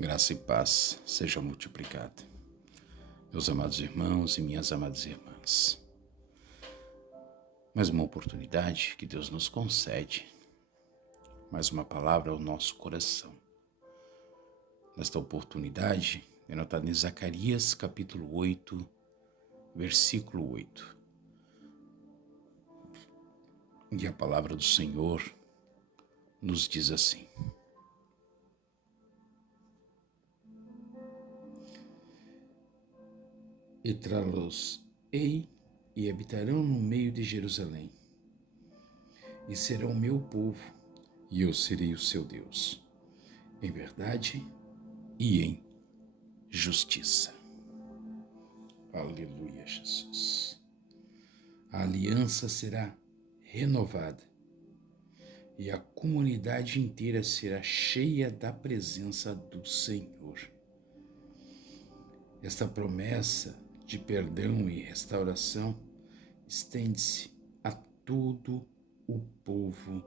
Graça e paz seja multiplicada. Meus amados irmãos e minhas amadas irmãs, mais uma oportunidade que Deus nos concede, mais uma palavra ao nosso coração. Nesta oportunidade, é notado em Zacarias capítulo 8, versículo 8. E a palavra do Senhor nos diz assim: E trá-los-ei e habitarão no meio de Jerusalém, e serão meu povo, e eu serei o seu Deus, em verdade e em justiça. Aleluia, Jesus. A aliança será renovada e a comunidade inteira será cheia da presença do Senhor. Esta promessa de perdão e restauração estende-se a todo o povo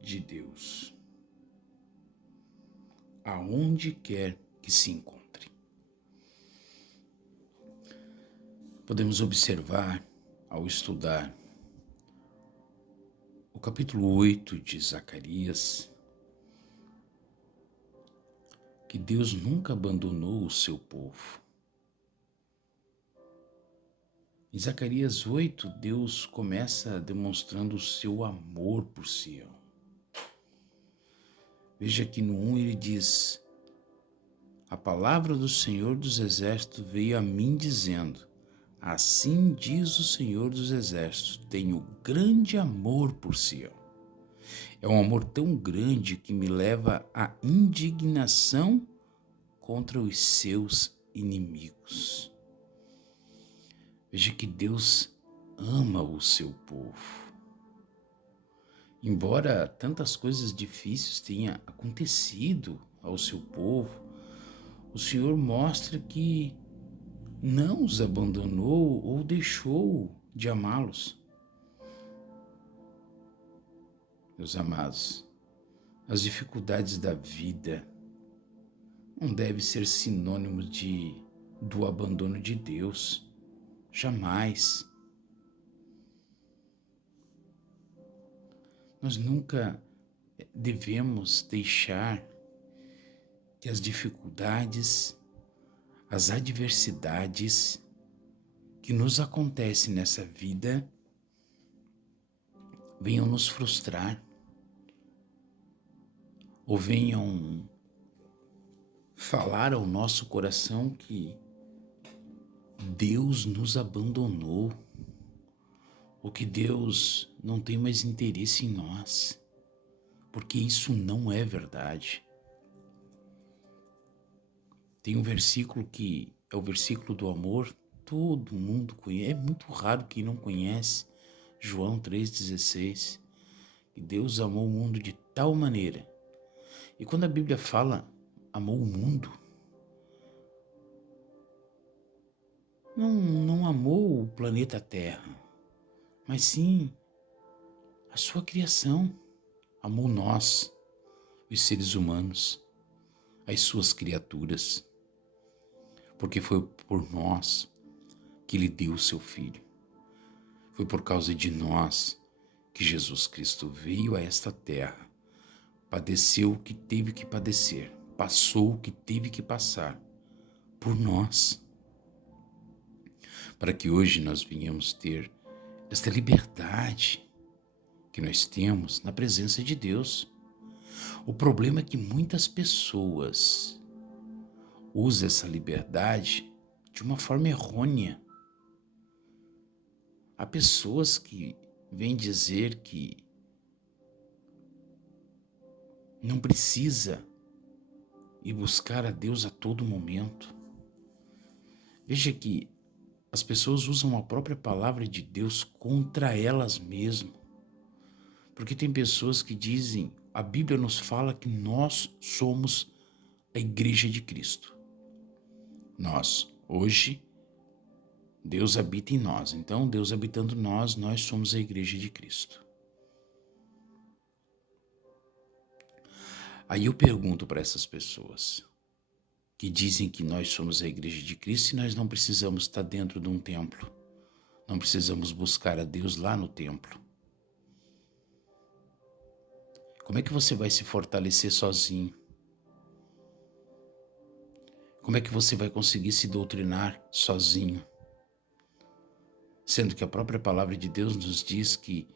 de Deus, aonde quer que se encontre. Podemos observar, ao estudar o capítulo 8 de Zacarias, que Deus nunca abandonou o seu povo. Em Zacarias 8, Deus começa demonstrando o seu amor por Sião. Veja que no 1 ele diz: a palavra do Senhor dos Exércitos veio a mim dizendo: assim diz o Senhor dos Exércitos, tenho grande amor por Sião. É um amor tão grande que me leva à indignação contra os seus inimigos. Veja que Deus ama o seu povo. Embora tantas coisas difíceis tenham acontecido ao seu povo, o Senhor mostra que não os abandonou ou deixou de amá-los. Meus amados, as dificuldades da vida não devem ser sinônimo do abandono de Deus. Jamais. Nós nunca devemos deixar que as dificuldades, as adversidades que nos acontecem nessa vida venham nos frustrar ou venham falar ao nosso coração que Deus nos abandonou, ou que Deus não tem mais interesse em nós, porque isso não é verdade. Tem um versículo que é o versículo do amor, todo mundo conhece, é muito raro quem não conhece, João 3,16, que Deus amou o mundo de tal maneira. E quando a Bíblia fala amou o mundo, não amou o planeta Terra, mas sim a sua criação. Amou nós, os seres humanos, as suas criaturas, porque foi por nós que Ele deu o seu Filho. Foi por causa de nós que Jesus Cristo veio a esta terra, padeceu o que teve que padecer, passou o que teve que passar, por nós, para que hoje nós venhamos ter esta liberdade que nós temos na presença de Deus. O problema é que muitas pessoas usam essa liberdade de uma forma errônea. Há pessoas que vêm dizer que não precisa ir buscar a Deus a todo momento. Veja que as pessoas usam a própria palavra de Deus contra elas mesmas. Porque tem pessoas que dizem, a Bíblia nos fala que nós somos a igreja de Cristo. Nós, hoje, Deus habita em nós. Então, Deus habitando em nós, nós somos a igreja de Cristo. Aí eu pergunto para essas pessoas, que dizem que nós somos a igreja de Cristo e nós não precisamos estar dentro de um templo. Não precisamos buscar a Deus lá no templo. Como é que você vai se fortalecer sozinho? Como é que você vai conseguir se doutrinar sozinho? Sendo que a própria palavra de Deus nos diz que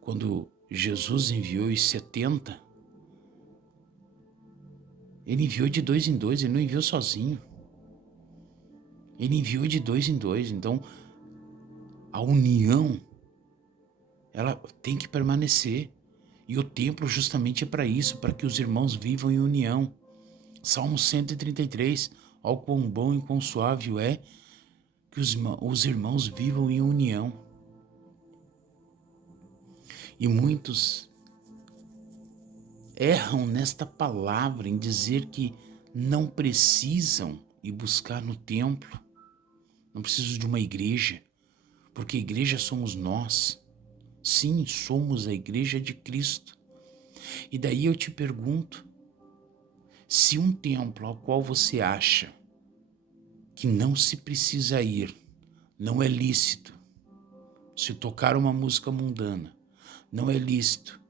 quando Jesus enviou os 70, ele enviou de 2 em 2, ele não enviou sozinho. Ele enviou de 2 em 2. Então, a união, ela tem que permanecer. E o templo justamente é para isso, para que os irmãos vivam em união. Salmo 133, ó quão bom e quão suave é que os irmãos vivam em união. E muitos erram nesta palavra em dizer que não precisam ir buscar no templo, não precisam de uma igreja, porque a igreja somos nós. Sim, somos a igreja de Cristo. E daí eu te pergunto, se um templo ao qual você acha que não se precisa ir, não é lícito se tocar uma música mundana, não é lícito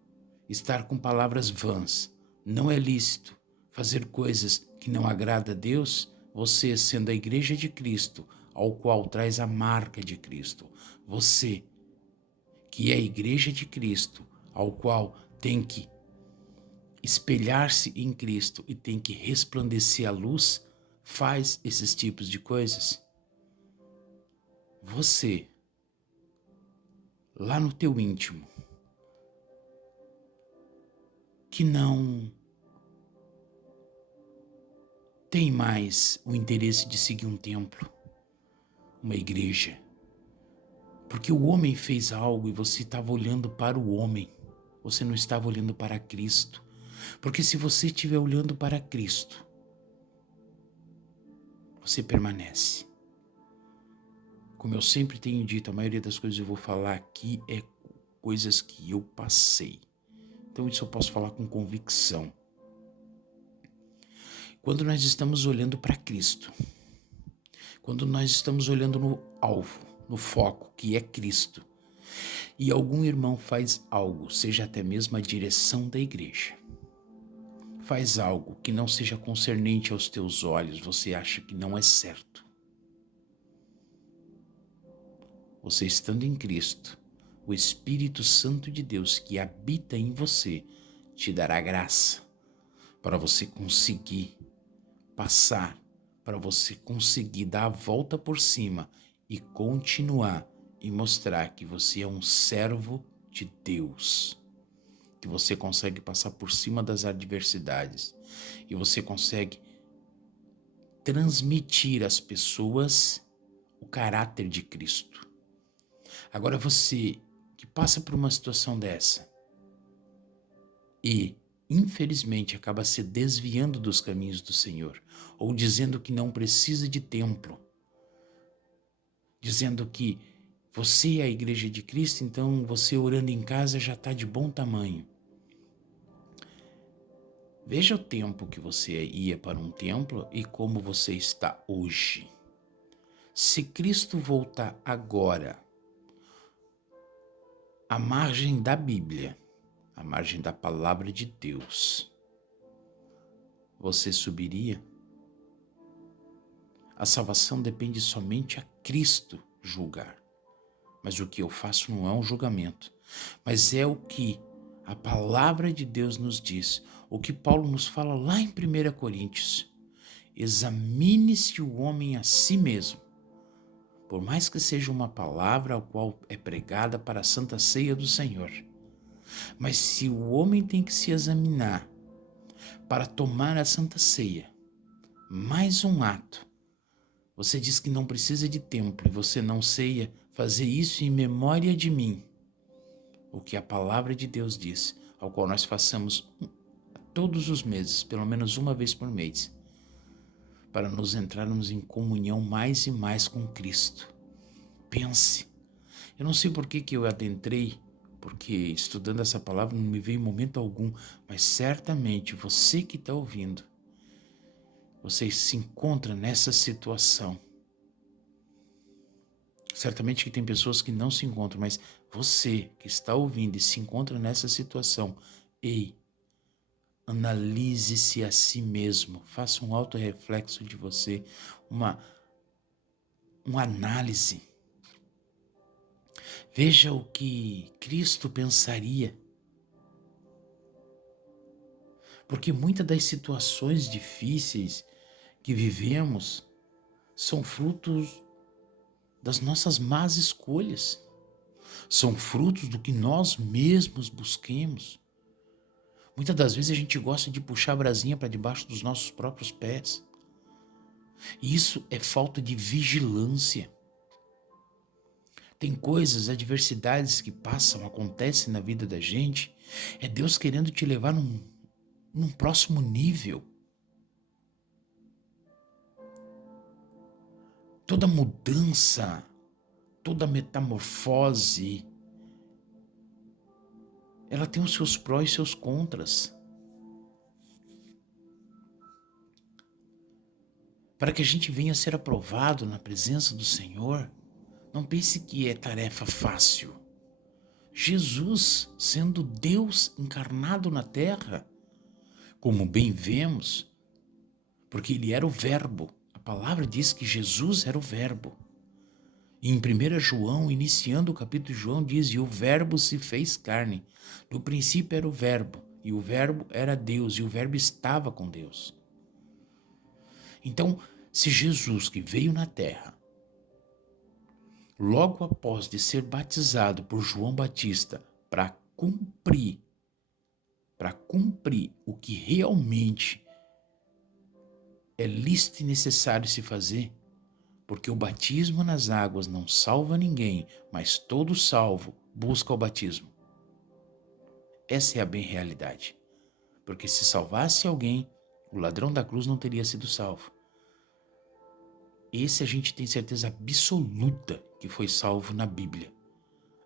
estar com palavras vãs, não é lícito fazer coisas que não agradam a Deus, você sendo a igreja de Cristo, ao qual traz a marca de Cristo, você que é a igreja de Cristo, ao qual tem que espelhar-se em Cristo e tem que resplandecer a luz, faz esses tipos de coisas. Você, lá no teu íntimo, que não tem mais o interesse de seguir um templo, uma igreja, porque o homem fez algo e você estava olhando para o homem, você não estava olhando para Cristo. Porque se você estiver olhando para Cristo, você permanece. Como eu sempre tenho dito, a maioria das coisas que eu vou falar aqui é coisas que eu passei. Então isso eu posso falar com convicção. Quando nós estamos olhando para Cristo, quando nós estamos olhando no alvo, no foco, que é Cristo, e algum irmão faz algo, seja até mesmo a direção da igreja, faz algo que não seja concernente aos teus olhos, você acha que não é certo. Você estando em Cristo, o Espírito Santo de Deus que habita em você te dará graça para você conseguir passar, para você conseguir dar a volta por cima e continuar e mostrar que você é um servo de Deus, que você consegue passar por cima das adversidades e você consegue transmitir às pessoas o caráter de Cristo. Agora você que passa por uma situação dessa e infelizmente acaba se desviando dos caminhos do Senhor, ou dizendo que não precisa de templo, dizendo que você é a igreja de Cristo, então você orando em casa já está de bom tamanho. Veja o tempo que você ia para um templo e como você está hoje. Se Cristo voltar agora, à margem da Bíblia, à margem da palavra de Deus, você subiria? A salvação depende somente a Cristo julgar. Mas o que eu faço não é um julgamento, mas é o que a palavra de Deus nos diz, o que Paulo nos fala lá em 1 Coríntios. Examine-se o homem a si mesmo, por mais que seja uma palavra a qual é pregada para a santa ceia do Senhor. Mas se o homem tem que se examinar para tomar a santa ceia, mais um ato, você diz que não precisa de templo e você não ceia, fazer isso em memória de mim. O que a palavra de Deus diz, ao qual nós façamos todos os meses, pelo menos uma vez por mês, para nos entrarmos em comunhão mais e mais com Cristo. Pense, eu não sei por que eu adentrei, porque estudando essa palavra não me veio em momento algum, mas certamente você que está ouvindo, você se encontra nessa situação. Certamente que tem pessoas que não se encontram, mas você que está ouvindo e se encontra nessa situação, ei, analise-se a si mesmo, faça um autorreflexo de você, uma análise. Veja o que Cristo pensaria. Porque muitas das situações difíceis que vivemos são frutos das nossas más escolhas. São frutos do que nós mesmos busquemos. Muitas das vezes a gente gosta de puxar a brasinha para debaixo dos nossos próprios pés. E isso é falta de vigilância. Tem coisas, adversidades que passam, acontecem na vida da gente. É Deus querendo te levar num próximo nível. Toda mudança, toda metamorfose, ela tem os seus prós e seus contras. Para que a gente venha a ser aprovado na presença do Senhor, não pense que é tarefa fácil. Jesus, sendo Deus encarnado na terra, como bem vemos, porque ele era o Verbo. A palavra diz que Jesus era o Verbo. E em 1 João, iniciando o capítulo de João, diz: e o Verbo se fez carne. No princípio era o Verbo, e o Verbo era Deus, e o Verbo estava com Deus. Então, se Jesus, que veio na terra, logo após de ser batizado por João Batista, para cumprir o que realmente é lícito e necessário se fazer, porque o batismo nas águas não salva ninguém, mas todo salvo busca o batismo. Essa é a bem realidade. Porque se salvasse alguém, o ladrão da cruz não teria sido salvo. Esse a gente tem certeza absoluta que foi salvo na Bíblia.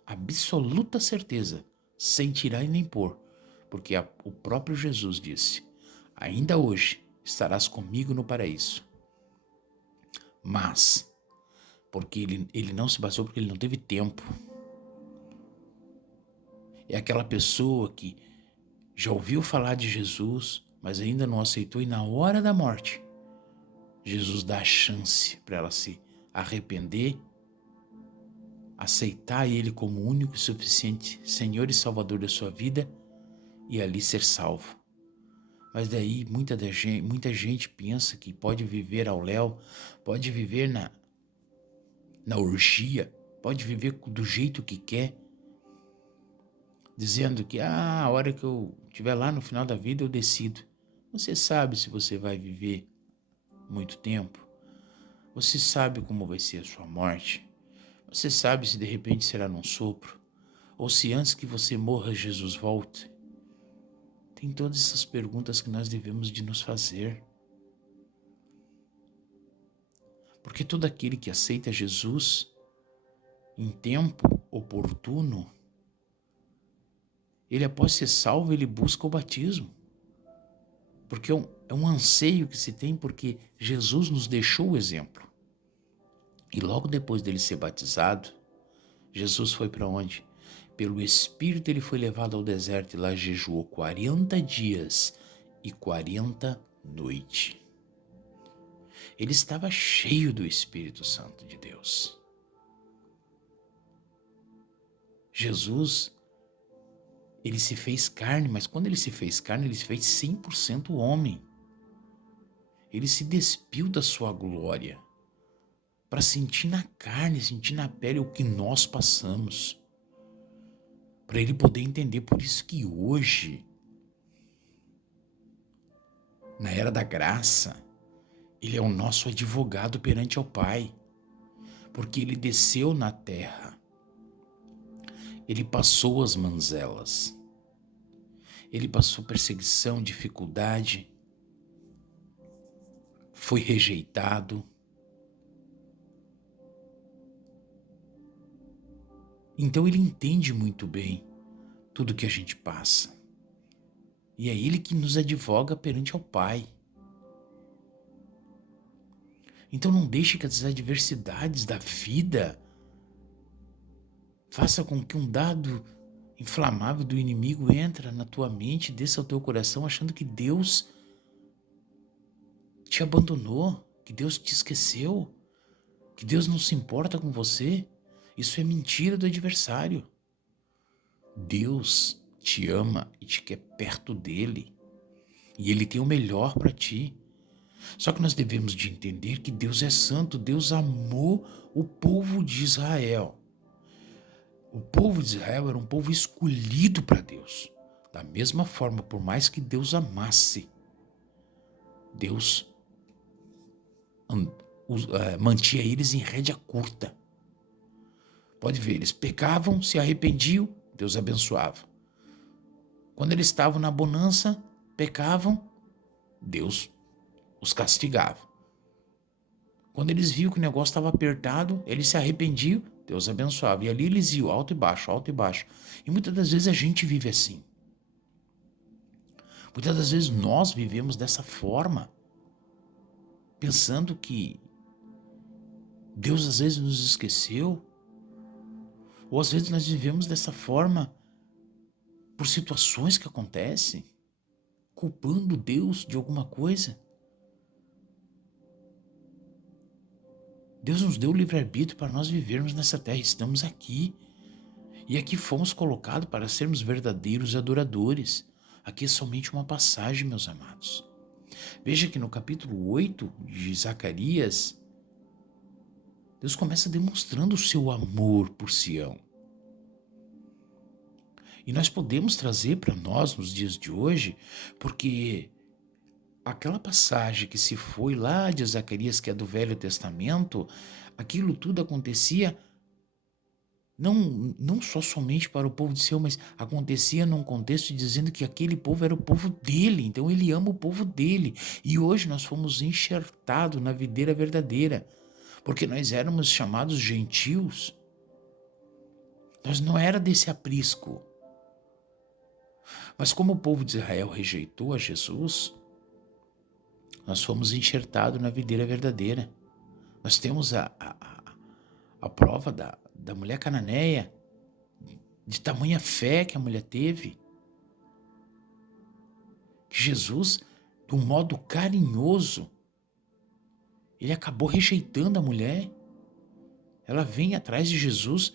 Absoluta certeza, sem tirar e nem pôr. Porque o próprio Jesus disse: ainda hoje estarás comigo no paraíso. Mas, porque ele não se baseou, porque ele não teve tempo. É aquela pessoa que já ouviu falar de Jesus, mas ainda não aceitou, e na hora da morte, Jesus dá a chance para ela se arrepender, aceitar Ele como único e suficiente Senhor e Salvador da sua vida e ali ser salvo. Mas daí muita gente pensa que pode viver ao léu, pode viver na orgia, pode viver do jeito que quer, dizendo que a hora que eu estiver lá no final da vida eu decido. Você sabe se você vai viver muito tempo? Você sabe como vai ser a sua morte? Você sabe se de repente será num sopro? Ou se antes que você morra Jesus volte? Tem todas essas perguntas que nós devemos de nos fazer. Porque todo aquele que aceita Jesus em tempo oportuno, ele após ser salvo, ele busca o batismo. Porque é um anseio que se tem, porque Jesus nos deixou o exemplo. E logo depois dele ser batizado, Jesus foi para onde? Pelo Espírito ele foi levado ao deserto e lá jejuou 40 dias e 40 noites. Ele estava cheio do Espírito Santo de Deus. Jesus, ele se fez carne, mas quando ele se fez carne, ele se fez 100% homem. Ele se despiu da sua glória para sentir na carne, sentir na pele o que nós passamos. Para ele poder entender. Por isso que hoje, na era da graça, ele é o nosso advogado perante ao Pai. Porque ele desceu na terra. Ele passou as manzelas. Ele passou perseguição, dificuldade. Foi rejeitado. Então ele entende muito bem tudo que a gente passa. E é ele que nos advoga perante ao Pai. Então não deixe que as adversidades da vida faça com que um dado inflamável do inimigo entre na tua mente, desça ao teu coração, achando que Deus te abandonou, que Deus te esqueceu, que Deus não se importa com você. Isso é mentira do adversário. Deus te ama e te quer perto dele. E ele tem o melhor para ti. Só que nós devemos de entender que Deus é santo. Deus amou o povo de Israel. O povo de Israel era um povo escolhido para Deus. Da mesma forma, por mais que Deus amasse, Deus mantinha eles em rédea curta. Pode ver, eles pecavam, se arrependiam, Deus abençoava. Quando eles estavam na bonança, pecavam, Deus os castigava. Quando eles viam que o negócio estava apertado, eles se arrependiam, Deus abençoava. E ali eles iam, alto e baixo, alto e baixo. E muitas das vezes a gente vive assim. Muitas das vezes nós vivemos dessa forma, pensando que Deus às vezes nos esqueceu, ou às vezes nós vivemos dessa forma por situações que acontecem, culpando Deus de alguma coisa. Deus nos deu o livre-arbítrio para nós vivermos nessa terra. Estamos aqui. E aqui fomos colocados para sermos verdadeiros adoradores. Aqui é somente uma passagem, meus amados. Veja que no capítulo 8 de Zacarias, Deus começa demonstrando o seu amor por Sião. E nós podemos trazer para nós nos dias de hoje, porque aquela passagem que se foi lá de Zacarias, que é do Velho Testamento, aquilo tudo acontecia não só somente para o povo de Sião, mas acontecia num contexto dizendo que aquele povo era o povo dele, então ele ama o povo dele. E hoje nós fomos enxertados na videira verdadeira, porque nós éramos chamados gentios. Nós não era desse aprisco. Mas como o povo de Israel rejeitou a Jesus, nós fomos enxertados na videira verdadeira. Nós temos a prova da mulher cananeia, de tamanha fé que a mulher teve, que Jesus, de um modo carinhoso, ele acabou rejeitando a mulher. Ela vem atrás de Jesus,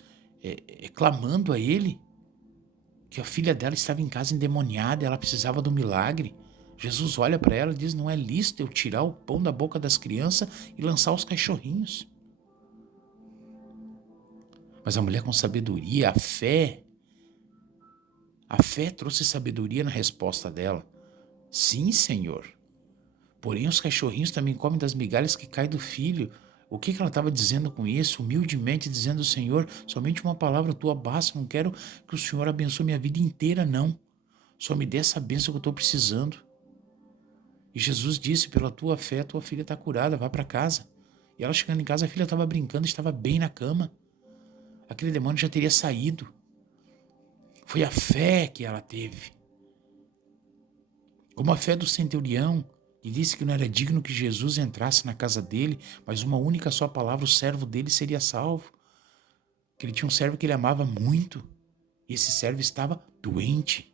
clamando a ele, que a filha dela estava em casa endemoniada, ela precisava do milagre. Jesus olha para ela e diz, não é lícito eu tirar o pão da boca das crianças e lançar os cachorrinhos. Mas a mulher com sabedoria, a fé trouxe sabedoria na resposta dela. Sim, Senhor. Porém, os cachorrinhos também comem das migalhas que caem do filho. O que ela estava dizendo com isso? Humildemente dizendo, Senhor, somente uma palavra tua basta. Não quero que o Senhor abençoe minha vida inteira, não. Só me dê essa bênção que eu estou precisando. E Jesus disse, pela tua fé, tua filha está curada, vá para casa. E ela chegando em casa, a filha estava brincando, estava bem na cama. Aquele demônio já teria saído. Foi a fé que ela teve. Como a fé do centurião, que disse que não era digno que Jesus entrasse na casa dele, mas uma única só palavra, o servo dele seria salvo. Que ele tinha um servo que ele amava muito, e esse servo estava doente,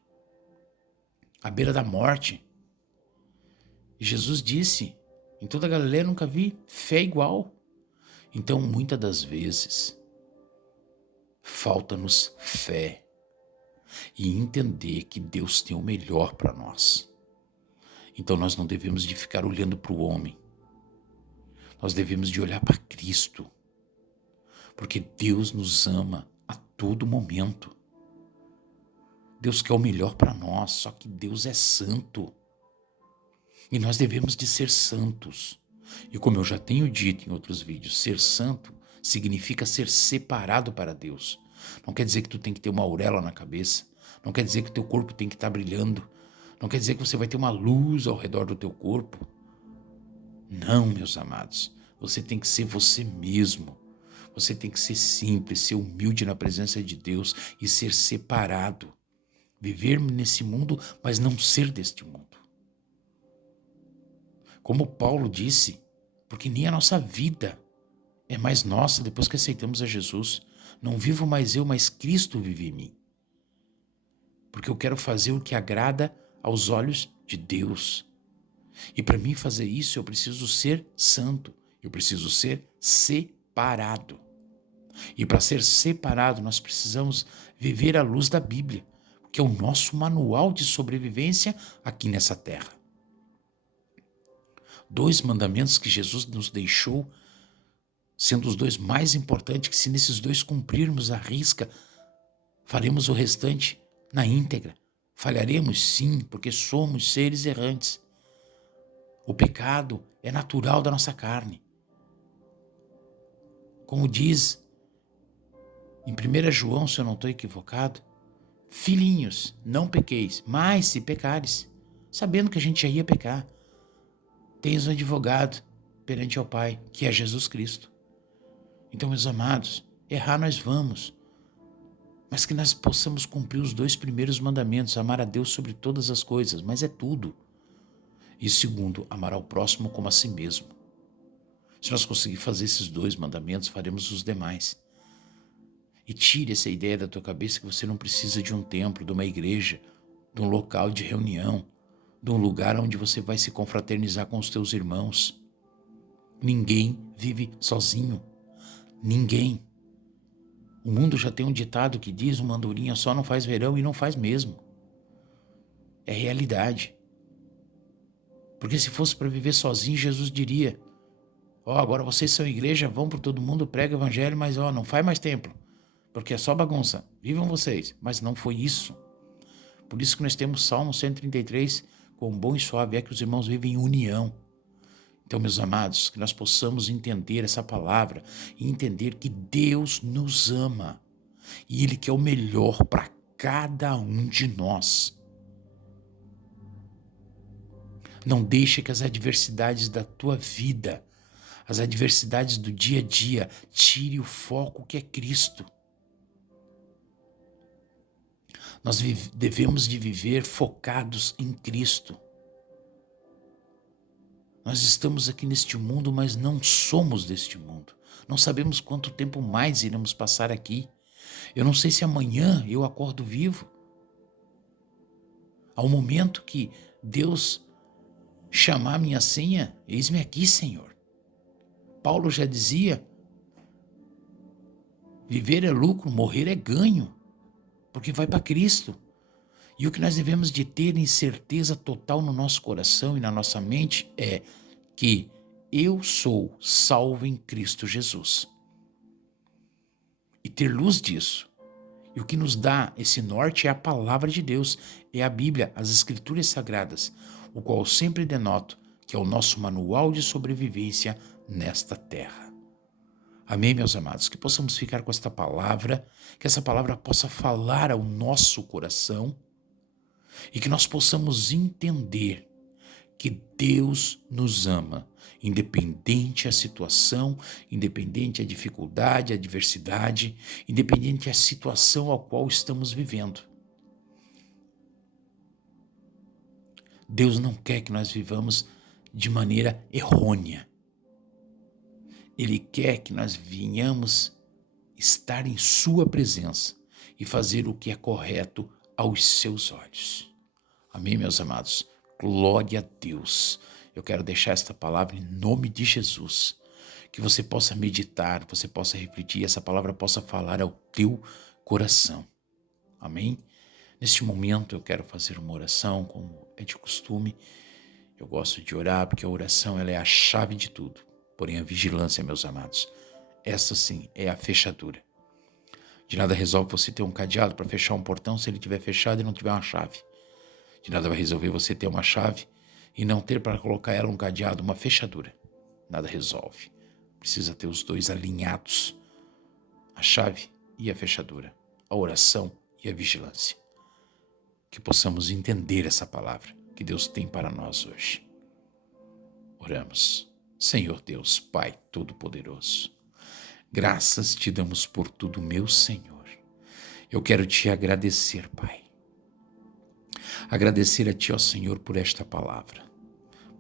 à beira da morte. E Jesus disse, em toda a Galileia nunca vi fé igual. Então, muitas das vezes, falta-nos fé e entender que Deus tem o melhor para nós. Então nós não devemos de ficar olhando para o homem. Nós devemos de olhar para Cristo. Porque Deus nos ama a todo momento. Deus quer o melhor para nós, só que Deus é santo. E nós devemos de ser santos. E como eu já tenho dito em outros vídeos, ser santo significa ser separado para Deus. Não quer dizer que tu tem que ter uma auréola na cabeça. Não quer dizer que o teu corpo tem que estar brilhando. Não quer dizer que você vai ter uma luz ao redor do teu corpo. Não, meus amados. Você tem que ser você mesmo. Você tem que ser simples, ser humilde na presença de Deus e ser separado. Viver nesse mundo, mas não ser deste mundo. Como Paulo disse, porque nem a nossa vida é mais nossa depois que aceitamos a Jesus. Não vivo mais eu, mas Cristo vive em mim. Porque eu quero fazer o que agrada aos olhos de Deus. E para mim fazer isso, eu preciso ser santo. Eu preciso ser separado. E para ser separado, nós precisamos viver à luz da Bíblia, que é o nosso manual de sobrevivência aqui nessa terra. 2 mandamentos que Jesus nos deixou, sendo os 2 mais importantes, que se nesses 2 cumprirmos à risca, faremos o restante na íntegra. Falharemos sim, porque somos seres errantes. O pecado é natural da nossa carne. Como diz em 1 João, se eu não estou equivocado, filhinhos, não pequeis, mas se pecares, sabendo que a gente já ia pecar, tens um advogado perante ao Pai, que é Jesus Cristo. Então, meus amados, errar nós vamos, mas que nós possamos cumprir os 2 primeiros mandamentos, amar a Deus sobre todas as coisas, mas é tudo. E segundo, amar ao próximo como a si mesmo. Se nós conseguirmos fazer esses 2 mandamentos, faremos os demais. E tire essa ideia da tua cabeça que você não precisa de um templo, de uma igreja, de um local de reunião, de um lugar onde você vai se confraternizar com os teus irmãos. Ninguém vive sozinho. Ninguém. O mundo já tem um ditado que diz: uma andorinha só não faz verão, e não faz mesmo. É realidade. Porque se fosse para viver sozinho, Jesus diria: agora vocês são igreja, vão por todo mundo, prega o evangelho, mas não faz mais templo, porque é só bagunça. Vivam vocês. Mas não foi isso. Por isso que nós temos Salmo 133, quão bom e suave é que os irmãos vivem em união. Então, meus amados, que nós possamos entender essa palavra e entender que Deus nos ama e Ele quer o melhor para cada um de nós. Não deixe que as adversidades da tua vida, as adversidades do dia a dia, tire o foco que é Cristo. Nós devemos de viver focados em Cristo. Nós estamos aqui neste mundo, mas não somos deste mundo. Não sabemos quanto tempo mais iremos passar aqui. Eu não sei se amanhã eu acordo vivo. Ao momento que Deus chamar minha senha, eis-me aqui, Senhor. Paulo já dizia: viver é lucro, morrer é ganho, porque vai para Cristo. E o que nós devemos de ter em certeza total no nosso coração e na nossa mente é que eu sou salvo em Cristo Jesus. E ter luz disso. E o que nos dá esse norte é a palavra de Deus, é a Bíblia, as Escrituras Sagradas, o qual sempre denoto que é o nosso manual de sobrevivência nesta terra. Amém, meus amados? Que possamos ficar com esta palavra, que essa palavra possa falar ao nosso coração e que nós possamos entender que Deus nos ama, independente a situação, independente a dificuldade, a adversidade, independente a situação a qual estamos vivendo. Deus não quer que nós vivamos de maneira errônea. Ele quer que nós venhamos estar em sua presença e fazer o que é correto aos seus olhos. Amém, meus amados? Glória a Deus. Eu quero deixar esta palavra em nome de Jesus. Que você possa meditar, você possa refletir, essa palavra possa falar ao teu coração. Amém? Neste momento eu quero fazer uma oração, como é de costume. Eu gosto de orar porque a oração ela é a chave de tudo. Porém a vigilância, meus amados, essa sim é a fechadura. De nada resolve você ter um cadeado para fechar um portão se ele estiver fechado e não tiver uma chave. De nada vai resolver você ter uma chave e não ter para colocar ela um cadeado, uma fechadura. Nada resolve. Precisa ter os 2 alinhados. A chave e a fechadura. A oração e a vigilância. Que possamos entender essa palavra que Deus tem para nós hoje. Oramos. Senhor Deus, Pai Todo-Poderoso, graças te damos por tudo, meu Senhor. Eu quero te agradecer, Pai. Agradecer a ti, ó Senhor, por esta palavra.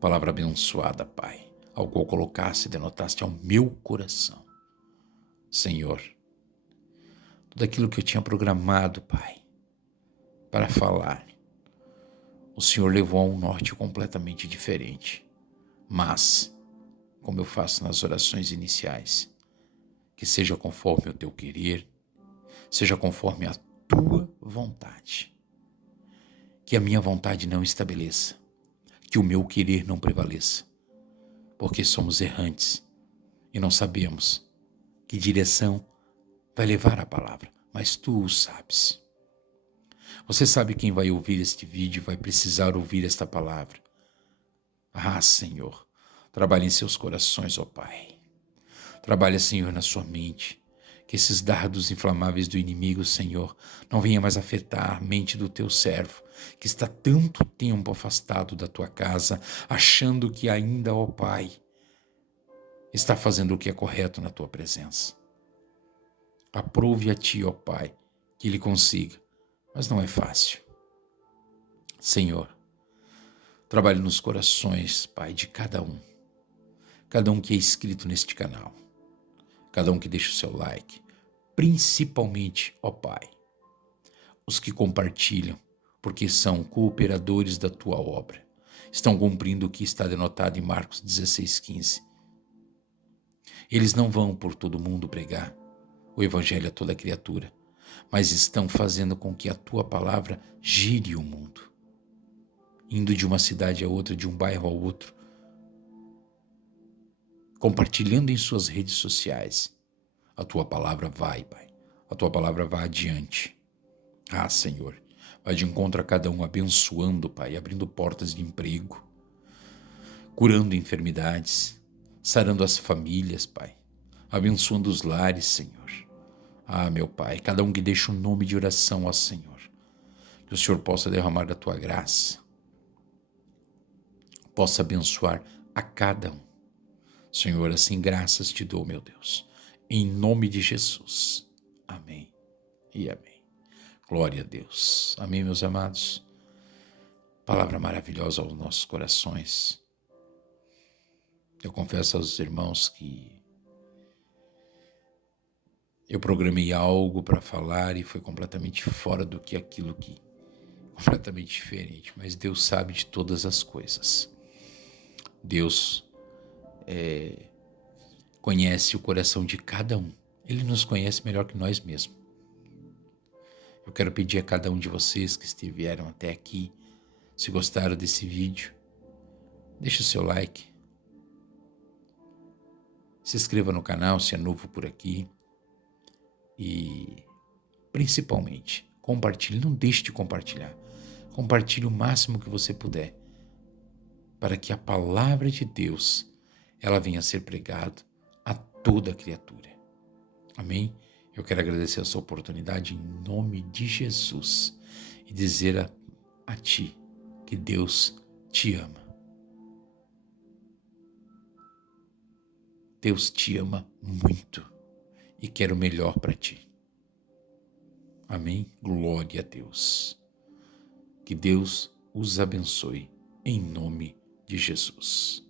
Palavra abençoada, Pai. ao qual colocaste e denotaste ao meu coração. Senhor, tudo aquilo que eu tinha programado, Pai, para falar, o Senhor levou a um norte completamente diferente. Mas, como eu faço nas orações iniciais, que seja conforme o teu querer, seja conforme a tua vontade. Que a minha vontade não estabeleça, que o meu querer não prevaleça, porque somos errantes e não sabemos que direção vai levar a palavra, mas tu o sabes. Você sabe quem vai ouvir este vídeo vai precisar ouvir esta palavra. Ah, Senhor, trabalhe em seus corações, ó Pai. Trabalha, Senhor, na sua mente. Que esses dardos inflamáveis do inimigo, Senhor, não venham mais afetar a mente do teu servo, que está tanto tempo afastado da tua casa, achando que ainda, ó Pai, está fazendo o que é correto na tua presença. Aprove a ti, ó Pai, que ele consiga, mas não é fácil. Senhor, trabalhe nos corações, Pai, de cada um que é inscrito neste canal, cada um que deixa o seu like, principalmente, ó Pai, os que compartilham, porque são cooperadores da tua obra, estão cumprindo o que está denotado em Marcos 16,15. Eles não vão por todo mundo pregar o evangelho a toda criatura, mas estão fazendo com que a tua palavra gire o mundo, indo de uma cidade a outra, de um bairro a outro, compartilhando em suas redes sociais. A tua palavra vai, Pai, a tua palavra vai adiante. Ah, Senhor, vai de encontro a cada um, abençoando, Pai, abrindo portas de emprego, curando enfermidades, sarando as famílias, Pai, abençoando os lares, Senhor. Ah, meu Pai, cada um que deixa um nome de oração ao Senhor, que o Senhor possa derramar da tua graça, possa abençoar a cada um. Senhor, assim graças te dou, meu Deus, em nome de Jesus. Amém e amém. Glória a Deus. Amém, meus amados. Palavra maravilhosa aos nossos corações. Eu confesso aos irmãos que eu programei algo para falar e foi completamente fora do que aquilo que... completamente diferente, mas Deus sabe de todas as coisas. Deus conhece o coração de cada um. Ele nos conhece melhor que nós mesmos. Eu quero pedir a cada um de vocês que estiveram até aqui, se gostaram desse vídeo, deixe o seu like, se inscreva no canal se é novo por aqui e, principalmente, compartilhe, não deixe de compartilhar. Compartilhe o máximo que você puder, para que a palavra de Deus, ela venha a ser pregada a toda criatura. Amém? Eu quero agradecer a sua oportunidade em nome de Jesus e dizer a ti que Deus te ama. Deus te ama muito e quer o melhor para ti. Amém? Glória a Deus. Que Deus os abençoe em nome de Jesus.